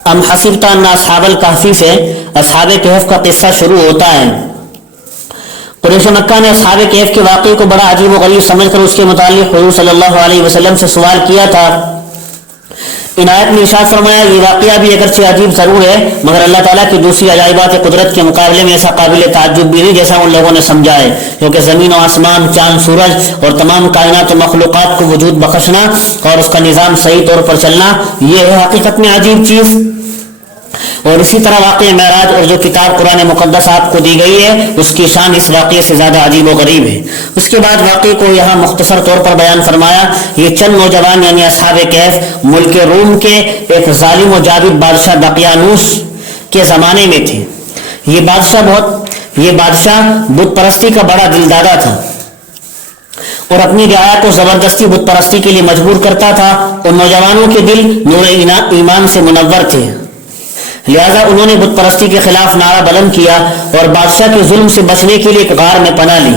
ام حسبت ان اصحاب الکہفی سے اصحاب کہف کا قصہ شروع ہوتا ہے۔ قریش مکہ نے اصحاب کہف کے واقعے کو بڑا عجیب و غریب سمجھ کر اس کے متعلق حضور صلی اللہ علیہ وسلم سے سوال کیا تھا۔ ان آیت میں ارشاد فرمایا یہ واقعہ بھی اگرچہ عجیب ضرور ہے مگر اللہ تعالیٰ کی دوسری عجائبات قدرت کے مقابلے میں ایسا قابل تعجب بھی نہیں جیسا ان لوگوں نے سمجھا ہے، کیونکہ زمین و آسمان، چاند، سورج اور تمام کائنات و مخلوقات کو وجود بخشنا اور اس کا نظام صحیح طور پر چلنا یہ ہے حقیقت میں عجیب چیز۔ اور اسی طرح واقعہ معراج اور جو کتاب قرآن مقدس آپ کو دی گئی ہے اس کی شان اس واقعے سے زیادہ عجیب و غریب ہے۔ اس کے بعد واقعے کو یہاں مختصر طور پر بیان فرمایا۔ یہ چند نوجوان یعنی اصحاب کہف ملک روم کے ایک ظالم و جابر بادشاہ دقیانوس کے زمانے میں تھے۔ یہ بادشاہ بت پرستی کا بڑا دلدادہ تھا اور اپنی رعایا کو زبردستی بت پرستی کے لیے مجبور کرتا تھا۔ ان نوجوانوں کے دل نور ایمان سے منور تھے، لہذا انہوں نے بت پرستی کے خلاف نعرہ بلند کیا اور بادشاہ کے ظلم سے بچنے کے لیے ایک غار میں پناہ لی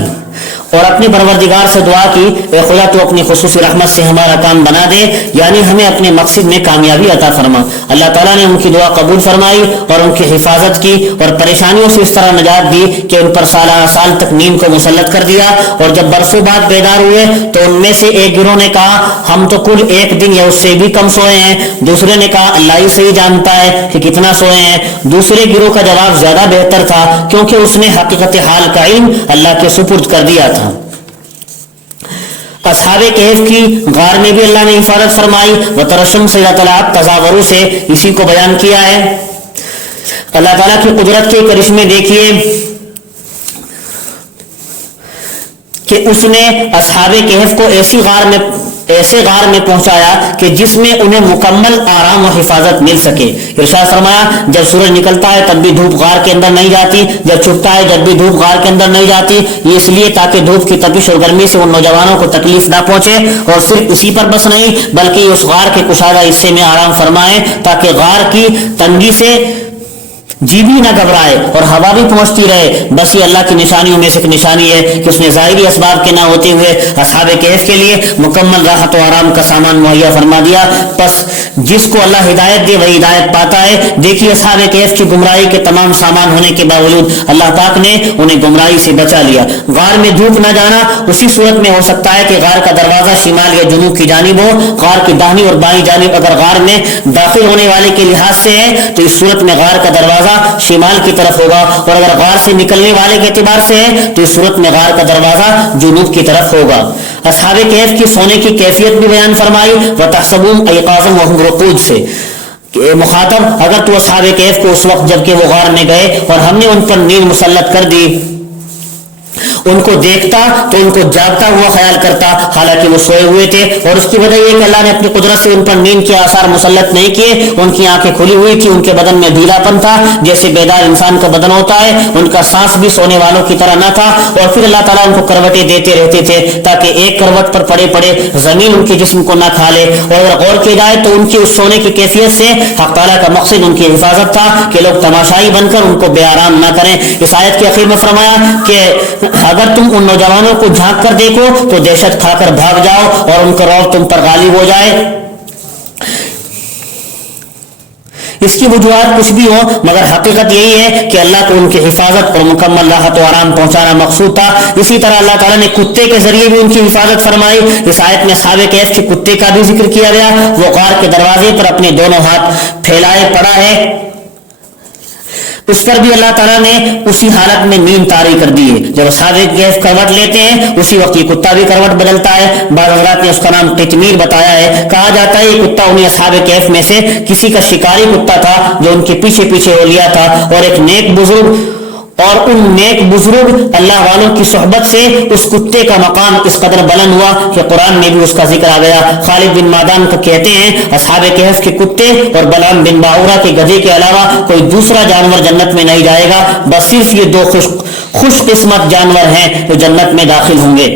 اور اپنے پروردگار سے دعا کی، اے خدا تو اپنی خصوصی رحمت سے ہمارا کام بنا دے، یعنی ہمیں اپنے مقصد میں کامیابی عطا فرما۔ اللہ تعالیٰ نے ان کی دعا قبول فرمائی اور ان کی حفاظت کی اور پریشانیوں سے اس طرح نجات دی کہ ان پر سال تک نیند کو مسلط کر دیا، اور جب برسوں بعد بیدار ہوئے تو ان میں سے ایک گروہ نے کہا ہم تو کل ایک دن یا اس سے بھی کم سوئے ہیں، دوسرے نے کہا اللہ ہی صحیح جانتا ہے کہ کتنا سوئے ہیں۔ دوسرے گروہ کا جواب زیادہ بہتر تھا کیونکہ اس نے حقیقت حال کا علم اللہ کے سپرد کر دیا تھا۔ اصحاب کہف کی غار میں بھی اللہ نے حفاظت فرمائی۔ وترشم سے تزاورو سے اسی کو بیان کیا ہے۔ اللہ تعالیٰ کی قدرت کے کرشمے دیکھیے کہ اس نے اصحاب کہف کو ایسے غار میں پہنچایا کہ جس میں انہیں مکمل آرام و حفاظت مل سکے۔ ارشاد فرمایا جب سورج نکلتا ہے تب بھی دھوپ غار کے اندر نہیں جاتی، جب چھپتا ہے جب بھی دھوپ غار کے اندر نہیں جاتی، یہ اس لیے تاکہ دھوپ کی تپش اور گرمی سے ان نوجوانوں کو تکلیف نہ پہنچے، اور صرف اسی پر بس نہیں بلکہ اس غار کے کشادہ حصے میں آرام فرمائے تاکہ غار کی تنگی سے جی بھی نہ گھبرائے اور ہوا بھی پہنچتی رہے۔ بس یہ اللہ کی نشانیوں میں سے ایک نشانی ہے کہ اس نے ظاہری اسباب کے نہ ہوتے ہوئے اصحاب کہف کے لیے مکمل راحت و آرام کا سامان مہیا فرما دیا۔ پس جس کو اللہ ہدایت دے وہی ہدایت پاتا ہے۔ دیکھیے اصحاب کہف کی گمراہی کے تمام سامان ہونے کے باوجود اللہ پاک نے انہیں گمراہی سے بچا لیا۔ غار میں دھوپ نہ جانا اسی صورت میں ہو سکتا ہے کہ غار کا دروازہ شمال یا جنوب کی جانب ہو۔ غار کی داہنی اور بائیں جانب اگر غار میں داخل ہونے والے کے لحاظ سے ہے تو اس صورت میں غار کا دروازہ شمال کی طرف ہوگا، اور اگر غار سے نکلنے والے کے اعتبار سے ہے تو اس صورت میں غار کا دروازہ جنوب کی طرف ہوگا۔ اصحاب کہف کی سونے کی کیفیت بھی بیان فرمائی۔ وتحسبون ایقاظا وهم رقود سے کہ مخاطب اگر تو اصحاب کہف کو اس وقت جب کہ وہ غار میں گئے اور ہم نے ان پر نیند مسلط کر دی ان کو دیکھتا تو ان کو جاگتا ہوا خیال کرتا حالانکہ وہ سوئے ہوئے تھے، اور اس کی وجہ یہ کہ اللہ نے اپنی قدرت سے ان پر نیند کے آثار مسلط نہیں کیے۔ ان کی آنکھیں کھلی ہوئی تھی، ان کے بدن میں ڈھیلا پن تھا جیسے بیدار انسان کا بدن ہوتا ہے، ان کا سانس بھی سونے والوں کی طرح نہ تھا، اور پھر اللہ تعالیٰ ان کو کروٹیں دیتے رہتے تھے تاکہ ایک کروٹ پر پڑے پڑے زمین ان کے جسم کو نہ کھا لے۔ اور اگر غور کیا جائے تو ان کی اس سونے کی کیفیت سے حق تعالیٰ کا مقصد ان کی حفاظت تھا کہ لوگ تماشائی بن کر ان کو بے آرام نہ کریں۔ اس آیت کے اخیر میں فرمایا کہ اگر تم ان نوجوانوں کو جھانک کر دیکھو تو دہشت کھا کر بھاگ جاؤ اور ان کا رعب تم پر غالب ہو جائے۔ اس کی وجوہات کچھ بھی ہوں مگر حقیقت یہی ہے کہ اللہ کو ان کی حفاظت اور مکمل راحت و آرام پہنچانا مقصود تھا۔ اسی طرح اللہ تعالیٰ نے کتے کے ذریعے بھی ان کی حفاظت فرمائی۔ اس آیت میں اصحاب کہف کے کتے کا بھی ذکر کیا گیا۔ وہ غار کے دروازے پر اپنے دونوں ہاتھ پھیلائے پڑا ہے، اس پر بھی اللہ تعالیٰ نے اسی حالت میں نیند طاری کر دی ہے۔ جب اصحاب کہف کروٹ لیتے ہیں اسی وقت یہ کتا بھی کروٹ بدلتا ہے۔ بعض حضرات نے اس کا نام قطمیر بتایا ہے۔ کہا جاتا ہے یہ کتا انہیں اصحاب کہف میں سے کسی کا شکاری کتا تھا جو ان کے پیچھے پیچھے ہو لیا تھا، اور ایک نیک بزرگ اور ان نیک بزرگ اللہ والوں کی صحبت سے اس کتے کا مقام اس قدر بلند ہوا کہ قرآن میں بھی اس کا ذکر آ گیا۔ خالد بن معدان کو کہتے ہیں اصحاب کہف کے کتے اور بلعام بن باورا کے گدھے کے علاوہ کوئی دوسرا جانور جنت میں نہیں جائے گا، بس صرف یہ دو خوش قسمت جانور ہیں جو جنت میں داخل ہوں گے۔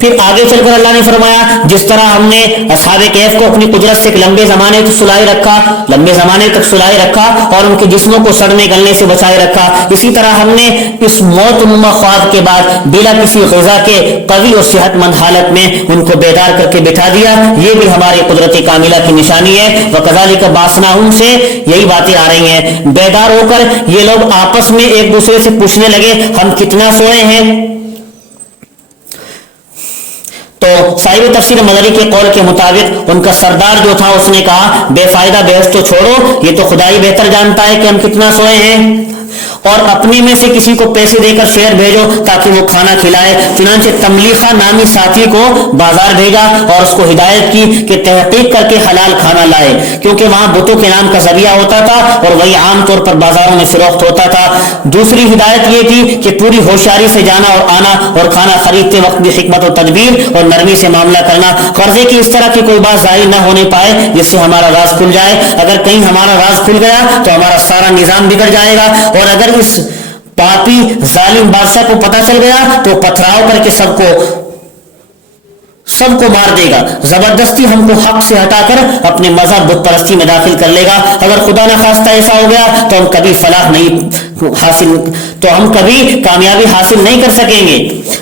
پھر آگے چل کر اللہ نے فرمایا جس طرح ہم نے اصحاب کہف کو اپنی قدرت سے لمبے زمانے تک سلائے رکھا اور ان کے جسموں کو سڑنے گلنے سے بچائے رکھا، اسی طرح ہم نے اس موت نما خواب کے بعد بلا کسی غذا کے قوی اور صحت مند حالت میں ان کو بیدار کر کے بٹھا دیا، یہ بھی ہماری قدرت کاملہ کی نشانی ہے۔ وَكَذَلِكَ بَعَثْنَاهُمْ سے یہی باتیں آ رہی ہیں، بیدار ہو کر یہ لوگ آپس میں ایک دوسرے سے پوچھنے لگے ہم کتنا سوئے ہیں۔ تو صاحب تفسیر مدری کے قول کے مطابق ان کا سردار جو تھا اس نے کہا بے فائدہ بحث تو چھوڑو، یہ تو خدا ہی بہتر جانتا ہے کہ ہم کتنا سوئے ہیں، اور اپنے میں سے کسی کو پیسے دے کر شہر بھیجو تاکہ وہ کھانا کھلائے۔ چنانچہ تملیخہ نامی ساتھی کو بازار بھیجا اور اس کو ہدایت کی کہ تحقیق کر کے حلال کھانا لائے، کیونکہ وہاں بتوں کے نام کا ذبیحہ ہوتا تھا اور وہی عام طور پر بازاروں میں فروخت ہوتا تھا۔ دوسری ہدایت یہ تھی کہ پوری ہوشیاری سے جانا اور آنا اور کھانا خریدتے وقت بھی حکمت و تدبیر اور نرمی سے معاملہ کرنا، قرضے کی اس طرح کی کوئی بات ظاہر نہ ہونے پائے جس سے ہمارا راز کھل جائے، اگر کہیں ہمارا راز کھل گیا تو ہمارا سارا نظام بگڑ جائے گا، اور اگر اس پاپی ظالم بادشاہ کو پتہ چل گیا تو پتھراؤ کر کے سب کو مار دے گا، زبردستی ہم کو حق سے ہٹا کر اپنے مذہب بت پرستی میں داخل کر لے گا۔ اگر خدا نخواستہ ایسا ہو گیا تو ہم کبھی کامیابی حاصل نہیں کر سکیں گے۔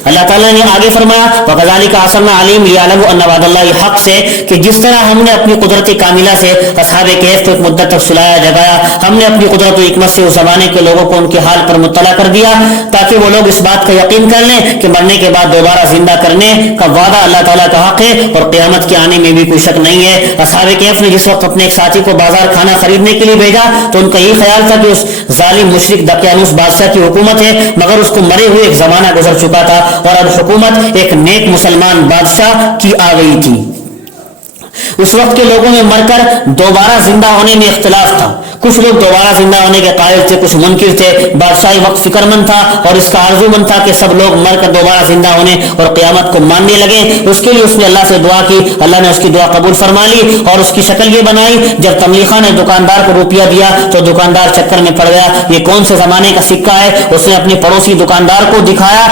اللہ تعالیٰ نے آگے فرمایا وَكَذَلِكَ أَرْسَلْنَا عَلَيْهِمْ لِيَعْلَمُوا أَنَّ وَعْدَ اللَّهِ حَقٌّ سے کہ جس طرح ہم نے اپنی قدرت کاملہ سے اصحاب کہف کو ایک مدت تک سلایا جگایا، ہم نے اپنی قدرت و حکمت سے اس زمانے کے لوگوں کو ان کے حال پر مطلع کر دیا تاکہ وہ لوگ اس بات کا یقین کر لیں کہ مرنے کے بعد دوبارہ زندہ کرنے کا وعدہ اللہ تعالیٰ کا حق ہے اور قیامت کے آنے میں بھی کوئی شک نہیں ہے۔ اصحاب کہف نے جس وقت اپنے ایک ساتھی کو بازار کھانا خریدنے کے لیے بھیجا تو ان کا یہ خیال تھا کہ اس ظالم مشرک دقیانوس بادشاہ کی حکومت ہے، مگر اس کو مرے ہوئے ایک زمانہ گزر چکا تھا اور اب حکومت ایک نیک مسلمان بادشاہ کی آ گئی تھی۔ اس وقت کے لوگوں میں مر کر دوبارہ زندہ ہونے میں اختلاف تھا، کچھ لوگ دوبارہ زندہ ہونے کے قائل تھے، کچھ منکر تھے۔ بادشاہ وقت فکر مند تھا اور اس کا آرزو مند تھا کہ سب لوگ مر کر دوبارہ زندہ ہونے اور قیامت کو ماننے لگے۔ اس کے لیے اس نے اللہ سے دعا کی، اللہ نے اس کی دعا قبول فرما لی اور اس کی شکل یہ بنائی، جب تملیخہ نے دکاندار کو روپیہ دیا تو دکاندار چکر میں پڑ گیا، یہ کون سے زمانے کا سکہ ہے؟ اس نے اپنے پڑوسی دکاندار کو دکھایا،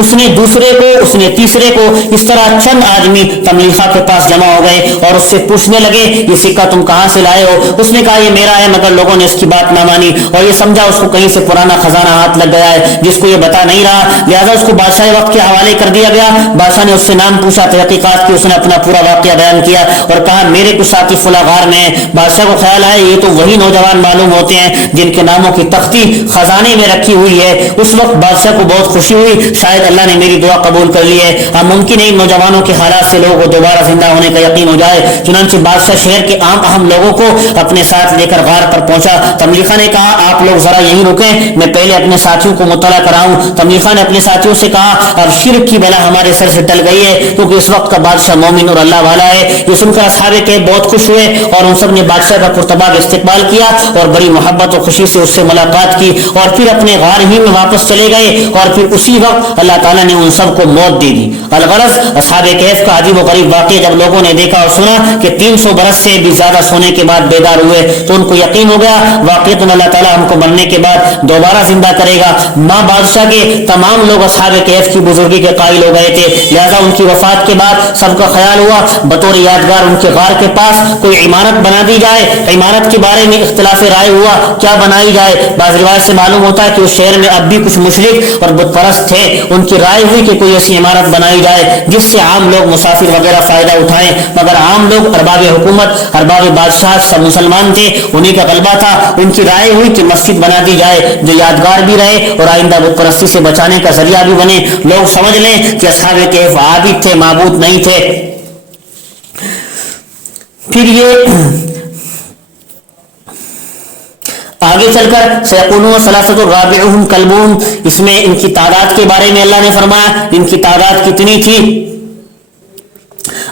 اس نے دوسرے کو، اس نے تیسرے کو، اس طرح چند آدمی تملیخہ کے پاس جمع ہو گئے اور اس سے پوچھنے لگے یہ سکہ تم کہاں سے لائے ہو؟ اس نے کہا یہ میرا ہے، مگر لوگوں نے اس کی بات نہ مانی اور یہ سمجھا اس کو کہیں سے پرانا خزانہ ہاتھ لگ گیا ہے جس کو یہ بتا نہیں رہا، لہذا اس کو بادشاہ وقت کے حوالے کر دیا گیا۔ بادشاہ نے اس سے نام پوچھا، تحقیقات کی، اس نے اپنا پورا واقعہ بیان کیا اور کہا میرے کچھ ساتھی فلاں غار میں ہیں۔ بادشاہ کو خیال آیا یہ تو وہی نوجوان معلوم ہوتے ہیں جن کے ناموں کی تختی خزانے میں رکھی ہوئی ہے۔ اس وقت بادشاہ کو بہت خوشی ہوئی، شاید اللہ نے میری دعا قبول کر لی ہے، اب ممکن ہے ان نوجوانوں کے حالات سے لوگوں کو دوبارہ زندہ ہونے کا یقین ہو جائے۔ چنانچہ بادشاہ شہر کے عام اہم لوگوں کو اپنے ساتھ لے کر غار پر پہنچا۔ تملیخہ نے کہا آپ لوگ ذرا یہیں رکیں، میں پہلے اپنے ساتھیوں کو مطلع کراؤں۔ تملیخہ نے اپنے ساتھیوں سے کہا اب شرک کی بلا ہمارے سر سے ٹل گئی ہے، کیونکہ اس وقت کا بادشاہ مومن اور اللہ والا ہے۔ یہ سن کر اصحاب کہف بہت خوش ہوئے اور ان سب نے بادشاہ کا پرتباغ استقبال کیا اور بڑی محبت اور خوشی سے اس سے ملاقات کی اور پھر اپنے غار ہی میں واپس چلے گئے اور پھر اسی وقت اللہ تعالیٰ نے ان سب کو موت دے دی۔ الغرض اصحاب کہف کا عجیب و غریب واقعہ جب لوگوں نے دیکھا اور سنا کہ 300 برس سے بھی زیادہ سونے کے بعد بیدار ہوئے تو ان کو یقین ہو گیا واقعتاً اللہ تعالیٰ ہم کو مرنے کے بعد دوبارہ زندہ کرے گا۔ ماں بادشاہ کے تمام لوگ اصحاب کہف کی بزرگی کے قائل ہو گئے تھے، لہذا ان کی وفات کے بعد سب کا خیال ہوا بطور یادگار ان کے غار کے پاس کوئی عمارت بنا دی جائے۔ عمارت کے بارے میں اختلاف رائے ہوا کیا بنائی جائے۔ بعض روایت سے معلوم ہوتا ہے کہ اس شہر میں اب بھی کچھ مشرک اور بت پرست تھے، ان کی رائے ہوئی کہ کوئی ایسی عمارت بنائی جائے جس سے عام لوگ مسافر وغیرہ فائدہ اٹھائیں، مگر عام لوگ ارباب حکومت ارباب بادشاہ سب مسلمان تھے، انہی کا غلبہ تھا۔ ان کی رائے ہوئی کہ مسجد بنا دی جائے جو یادگار بھی رہے اور آئندہ بت پرستی سے بچانے کا ذریعہ بھی بنے، لوگ سمجھ لیں کہ اصحاب کہف عابد تھے، معبود نہیں تھے۔ پھر یہ آگے چل کر سیقولون ثلاثۃ رابعہم کلبہم، اس میں ان کی تعداد کے بارے میں اللہ نے فرمایا ان کی تعداد کتنی تھی۔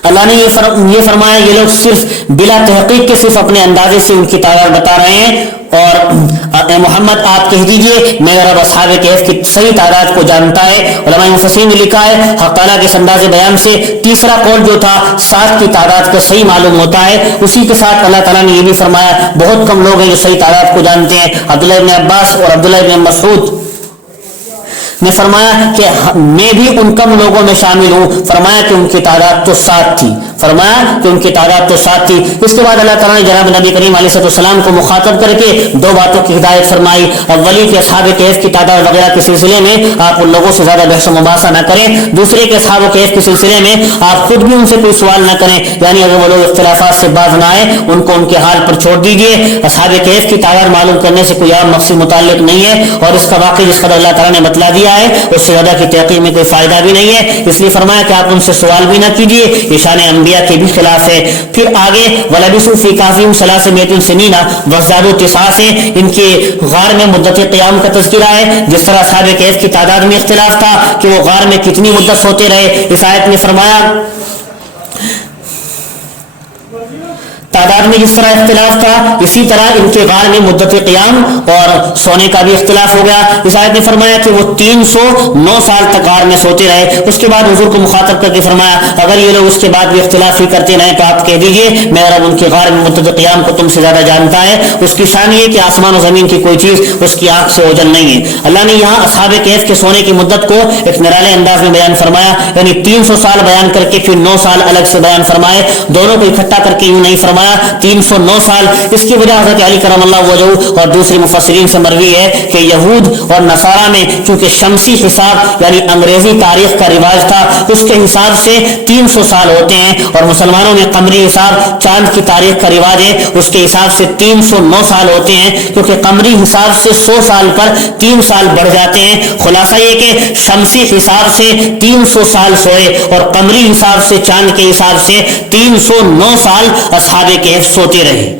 اللہ نے یہ فرمایا یہ لوگ صرف بلا تحقیق کے صرف اپنے اندازے سے ان کی تعداد بتا رہے ہیں، اور اے محمد آپ کہہ دیجئے میرا رب اصحاب کہف کی صحیح تعداد کو جانتا ہے۔ علماء مفسرین نے لکھا ہے حق تعالیٰ کے اس انداز بیان سے تیسرا قول جو تھا 7 کی تعداد کا صحیح معلوم ہوتا ہے، اسی کے ساتھ اللہ تعالیٰ نے یہ بھی فرمایا بہت کم لوگ ہیں جو صحیح تعداد کو جانتے ہیں۔ عبداللہ ابن عباس اور عبداللہ ابن مسعود نے فرمایا کہ میں بھی ان کم لوگوں میں شامل ہوں. فرمایا کہ ان کی تعداد تو 7 تھی. فرمایا کہ ان کی تعداد تو 7 تھی. اس کے بعد اللہ تعالیٰ نے جناب نبی کریم علیہ السلام کو مخاطب کر کے 2 باتوں کی ہدایت فرمائی. اولی کہ اصحاب کہف کی تعداد وغیرہ کے سلسلے میں آپ ان لوگوں سے زیادہ بحث و مباحثہ نہ کریں. دوسرے کہ اصحاب کہف کے سلسلے میں آپ خود بھی ان سے کوئی سوال نہ کریں, یعنی اگر وہ لوگ اختلافات سے باز نہ آئے ان کو ان کے حال پر چھوڑ دیجیے. اصحاب کہف کی تعداد معلوم کرنے سے کوئی اور مقصد متعلق نہیں ہے, اور اس کا واقعہ جس قدر اللہ تعالیٰ نے بتلا دیا ہے اس سے زیادہ کی تحقیق میں کوئی فائدہ بھی نہیں ہے. اس لیے فرمایا کہ آپ ان سے سوال بھی نہ کیجیے, یہ شان انبیاء کے بھی خلاف ہے. پھر آگے وَلَبِثُوا فِي كَهْفِهِمْ 300 سنین وَازْدَادُوا 9 سے ان کے غار میں مدت قیام کا تذکرہ ہے. جس طرح اصحاب کہف کی تعداد میں اختلاف تھا کہ وہ غار میں کتنی مدت سوتے رہے, اس آیت میں فرمایا تعداد میں جس طرح اختلاف تھا اسی طرح ان کے غار میں مدت قیام اور سونے کا بھی اختلاف ہو گیا. اس آیت نے فرمایا کہ وہ 309 سال تک غار میں سوتے رہے. اس کے بعد حضور کو مخاطب کر کے فرمایا اگر یہ لوگ اس کے بعد بھی اختلاف ہی کرتے رہے تو آپ کہہ دیجئے میرا رب ان کے غار میں مدت قیام کو تم سے زیادہ جانتا ہے. اس کی شان یہ کہ آسمان و زمین کی کوئی چیز اس کی آنکھ سے اوجھل نہیں ہے. اللہ نے یہاں اصحاب کہف کے سونے کی مدت کو ایک نرالے انداز میں بیان فرمایا, یعنی 300 سال بیان کر کے پھر 9 سال الگ سے بیان فرمائے. دونوں کو اکٹھا کر کے یوں نہیں فرمایا 309 سال. اس کی وجہ حضرت علی کرم اللہ وجہہ اور دوسری مفسرین سے مروی ہے کہ یہود اور نصارہ میں چونکہ شمسی حساب یعنی انگریزی تاریخ کا رواج تھا اس کے حساب سے 300 سال ہوتے ہیں, اور مسلمانوں میں قمری حساب چاند کی تاریخ کا رواج ہے اس کے حساب سے 309 سال ہوتے ہیں, کیونکہ قمری حساب سے 100 سال پر 3 سال بڑھ جاتے ہیں. خلاصہ یہ کہ شمسی حساب سے 300 سال سوئے اور قمری حساب سے چاند کے حساب سے 309 سال اصحاب کہف سوتے رہے.